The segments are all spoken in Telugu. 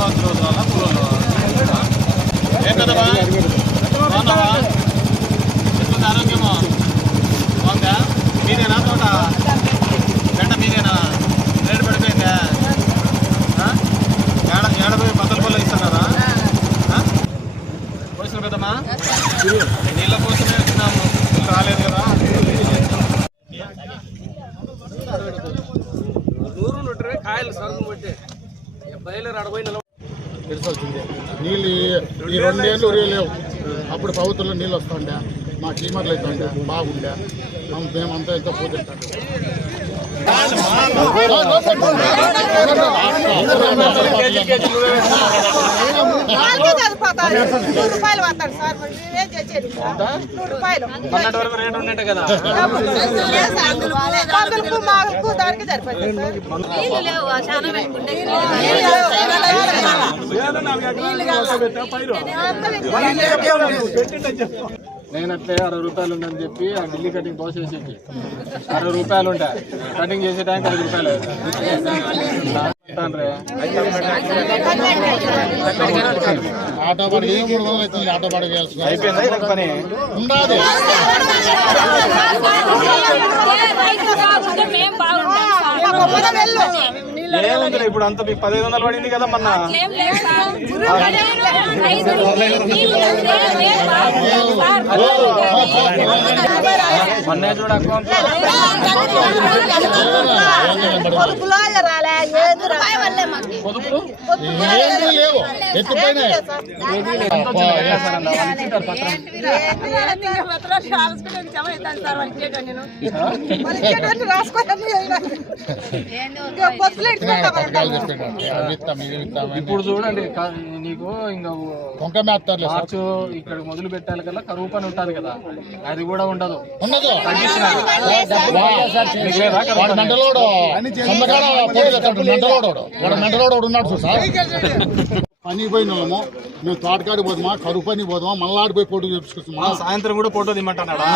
సంవత్సరం రోజుల పూలలో ఏం కదమ్మా బాగున్నావా? ఎట్లుంది ఆరోగ్యమా? బాగుందా? మీదేనా తోట గంట మీదేనా? రేటు పడిపోయిందా? ఏడపోయి బద్దల పళ్ళు ఇస్తున్నారా? పోసిన కదమ్మా నీళ్ళ కోసమే వచ్చినాము, రాలేదు కదా. కాయలు సరుకు కొట్టే బయలు అడబోయి తెలిసొచ్చింది. నీళ్ళు ఈ 2 ఏళ్ళు లేవు. అప్పుడు ప్రభుత్వంలో నీళ్ళు వస్తుండే, మా క్లీమర్లు అవుతుండే, బాగుండే. మేమంతా ఎంతో పూజిస్తాం. నేను అట్లే 60 రూపాయలు ఉందని చెప్పి ఆ ఢిల్లీ కటింగ్ తోసేసి 60 రూపాయలు ఉంటాయి. కటింగ్ చేసే టైంకి 5 రూపాయలు ఆటో బాడికి 300 అవుతుంది. ఆటో బాడికి అయిపోయిందా ఇది పని? ఉండాలి. ఏముంది ఇప్పుడు అంత మీకు 1500 పడింది కదా మొన్న. మొన్న చూడ అకౌంట్ లేవు, ఎత్తిపోయినాయి. ఇప్పుడు చూడండి నీకు ఇంకా మార్చు ఇక్కడ మొదలు పెట్టాలి కదా, కరువు పని ఉంటుంది కదా, అది కూడా ఉండదు. మెంటలోడు ఉన్నాడు సార్. పని పోయిన వాళ్ళము మేము తోటకాడికి పోదామా, కరువు పని పోదామా, మళ్ళీ ఆడిపోయి ఫోటో చూపించుకొస్తామా. సాయంత్రం కూడా ఫోటో దిమ్మంటున్నాడా?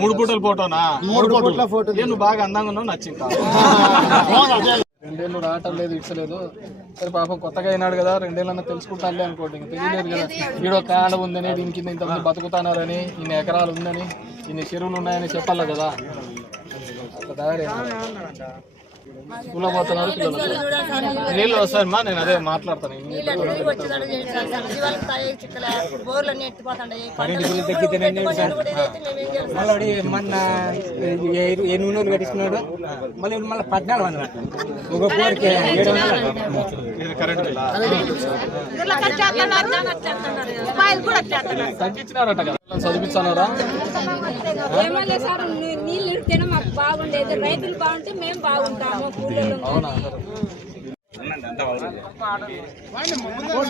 3 పూటలు ఫోటోనా? 3 పూటల ఫోటో. నువ్వు బాగా అందంగా ఉన్నావు, నచ్చింది. 2 ఏళ్ళు రావటం లేదు, ఇచ్చలేదు. సరే పాపం కొత్తగా అయినాడు కదా, 2 ఏళ్ళన్నా తెలుసుకుంటానులే అనుకోండి. ఇంక తెలియలేదు కదా ఈడో తేడా ఉందని, దీని కింద ఇంతమంది బతుకుతున్నారని, ఇన్ని ఎకరాలు ఉందని, ఇన్ని చెరువులు ఉన్నాయని చెప్పాలి కదా. స్కూల్లో పోతున్నారు పిల్లలు. నీళ్ళు వస్తాయమ్మా, నేను అదే మాట్లాడతాను. మొన్న 800 కట్టిస్తున్నాడు, మళ్ళీ 1400 ఒక పోరికి 700 కరెంట్ తగ్గించినారట కదా. చదివించారా? నీళ్ళు ఇస్తేనే మాకు బాగుండేది, రైతులు బాగుంటే మేము బాగుంటాము.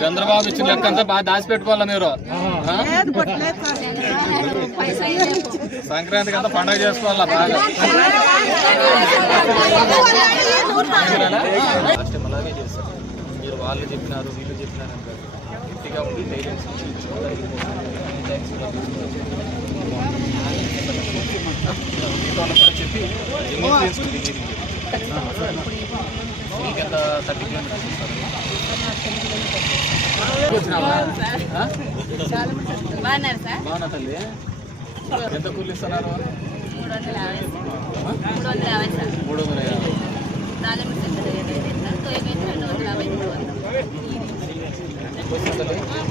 చంద్రబాబు ఇచ్చిన లెక్క అంతా బాగా దాచిపెట్టుకోవాలా మీరు. సంక్రాంతికి అంతా పండగ చేసుకోవాలా బాగా. అలాగే చేస్తారు మీరు. వాళ్ళు చెప్పినారు, వీళ్ళు చెప్పినారు అంటారు. గట్టిగా ఉండి గైడెన్స్ చెప్పి మీకెంత 30 కిలోమీటర్స్ ఇస్తారు. బాగున్నా తల్లి. ఎంత కూలి ఇస్తున్నారు? 350.